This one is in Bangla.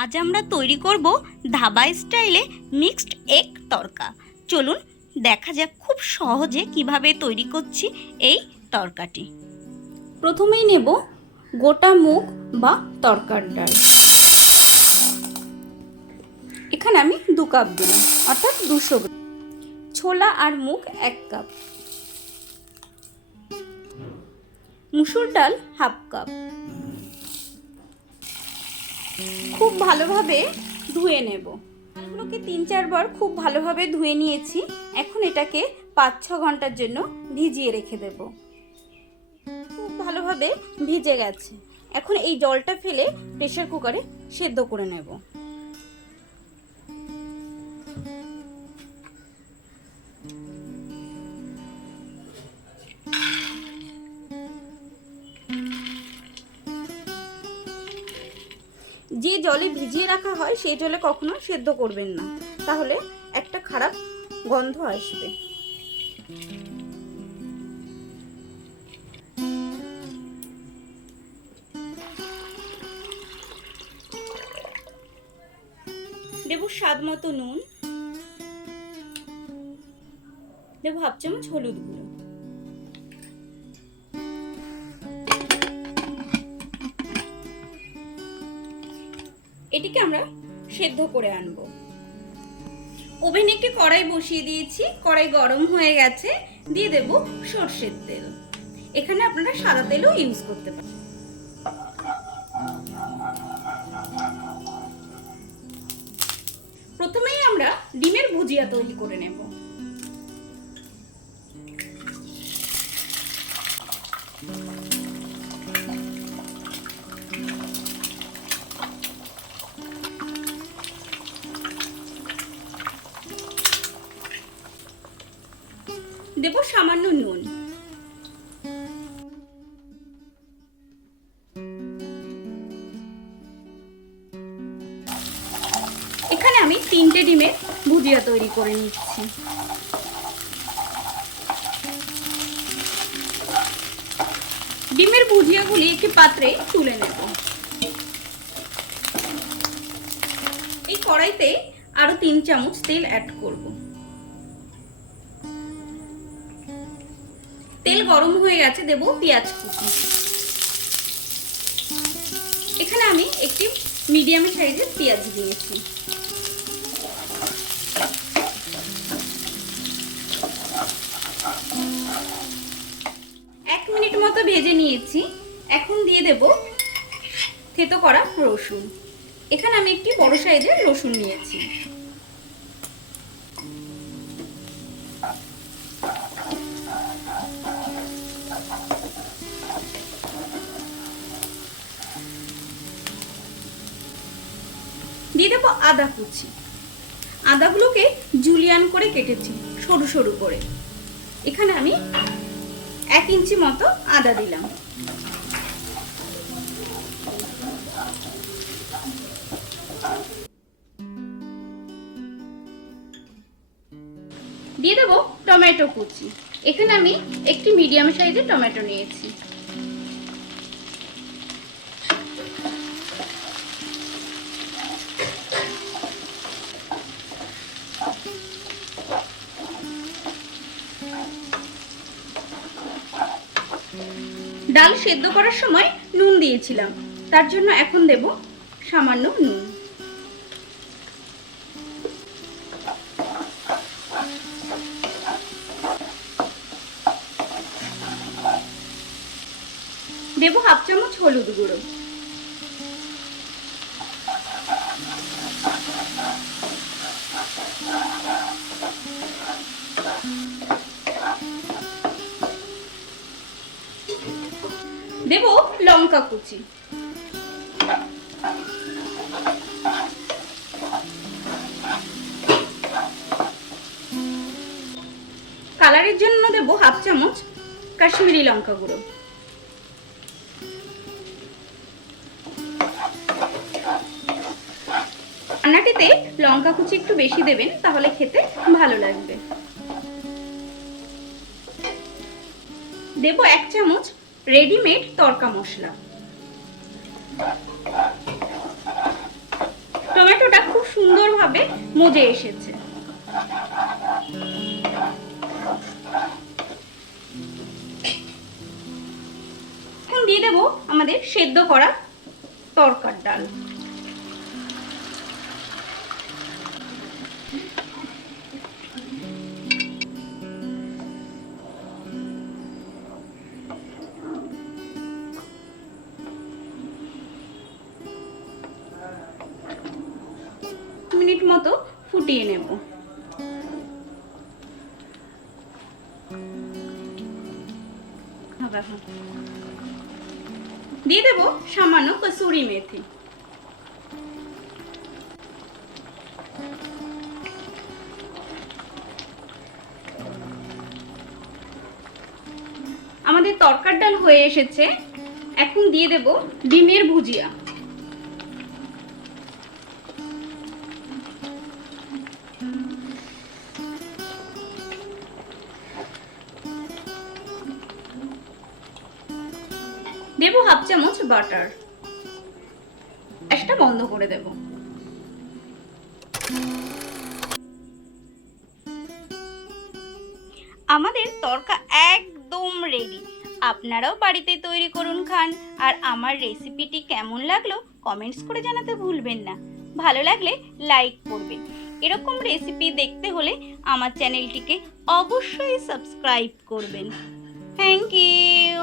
আজ আমরা তৈরি করব ধাবা স্টাইলে মিক্সড এগ তরকা। চলুন দেখা যাক খুব সহজে কীভাবে তৈরি করছি এই তরকাটি। প্রথমেই নেব গোটা মুগ বা তরকার ডাল। এখানে আমি দু কাপ দিলাম, অর্থাৎ দুশো গ্রাম। ছোলা আর মুগ এক কাপ। মুসুর ডাল হাফ কাপ। খুব ভালোভাবে ধুয়ে নেব। ডালগুলোকে তিন চারবার খুব ভালোভাবে ধুয়ে নিয়েছি। এখন এটাকে পাঁচ ছ ঘণ্টার জন্য ভিজিয়ে রেখে দেব। খুব ভালোভাবে ভিজে গেছে। এখন এই জলটা ফেলে প্রেশার কুকারে সেদ্ধ করে নেব। যে জলে ভিজিয়ে রাখা হয়, সেই জলে কখনো সেদ্ধ করবেন না। তাহলে একটা খারাপ গন্ধ আসবে। দেব স্বাদ মতো নুন। দেব হাফ চামচ হলুদ গুঁড়ো। এটিকে আমরা সেদ্ধ করে আনব। ওভেনে একটি কড়াই বসিয়ে দিয়েছি, কড়াই গরম হয়ে গেছে, দিয়ে দেব সর্ষের তেল। এখানে আপনারা সাদা তেলও ইউজ করতে পারেন। প্রথমেই আমরা ডিমের ভুজিয়া তৈরি করে নেব। দেব সামান্য নুন। এখানে আমি তিনটে ডিমের ভুজিয়া তৈরি করে নিচ্ছি। ডিমের ভুজিয়াগুলি একটি পাত্রে তুলে নেব। এই কড়াইতে আরও তিন চামচ তেল অ্যাড করব। তেল গরম হয়ে গেছে, দেব পেঁয়াজ কুচি। এখানে আমি একটি মিডিয়াম সাইজের পেঁয়াজ দিয়েছি। এক মিনিট মতো ভেজে নিয়েছি। এখন দিয়ে দেব থেতো করা রসুন। এখানে আমি একটি বড় সাইজের রসুন নিয়েছি। দিয়ে দেবো আদা কুচি। আদাগুলোকে জুলিয়ান করে কেটেছি, সরু সরু করে। এখানে আমি এক ইঞ্চি মতো আদা দিলাম। দিয়ে দেবো টমেটো কুচি। এখানে আমি একটি মিডিয়াম সাইজের টমেটো নিয়েছি। ডাল সেদ্ধ করার সময় নুন দিয়েছিলাম। তার জন্য এখন দেব সামান্য নুন। দেব হাফ চামচ হলুদ গুঁড়ো। দেব লঙ্কা কুচি। কালারের জন্য দেব হাফ চামচ কাশ্মীরি লঙ্কা গুঁড়ো। রান্নাটিতে লঙ্কা কুচি একটু বেশি দেবেন, তাহলে খেতে ভালো লাগবে। দেব এক চামচ রেডিমেড তরকা মশলা। টমেটোটা খুব সুন্দরভাবে মজে এসেছে। এখন দিয়ে দেবো আমাদের সেদ্ধ করা তরকার ডাল। মতো ফুটিয়ে নেব। দিয়ে দেবো সামান্য কসুরি মেথি। আমাদের তরকার ডাল হয়ে এসেছে। এখন দিয়ে দেব ডিমের ভুজিয়া। দেব হাফ চামচ বাটার। একটা বন্ধ করে দেব। আমাদের তরকা একদম রেডি আপনারাও বাড়িতে তৈরি করুন খান। আর আমার রেসিপিটি কেমন লাগল কমেন্টস করে জানাতে ভুলবেন না। ভালো লাগলে লাইক করবেন। এরকম রেসিপি দেখতে হলে আমার চ্যানেলটিকে অবশ্যই সাবস্ক্রাইব করবেন। Thank you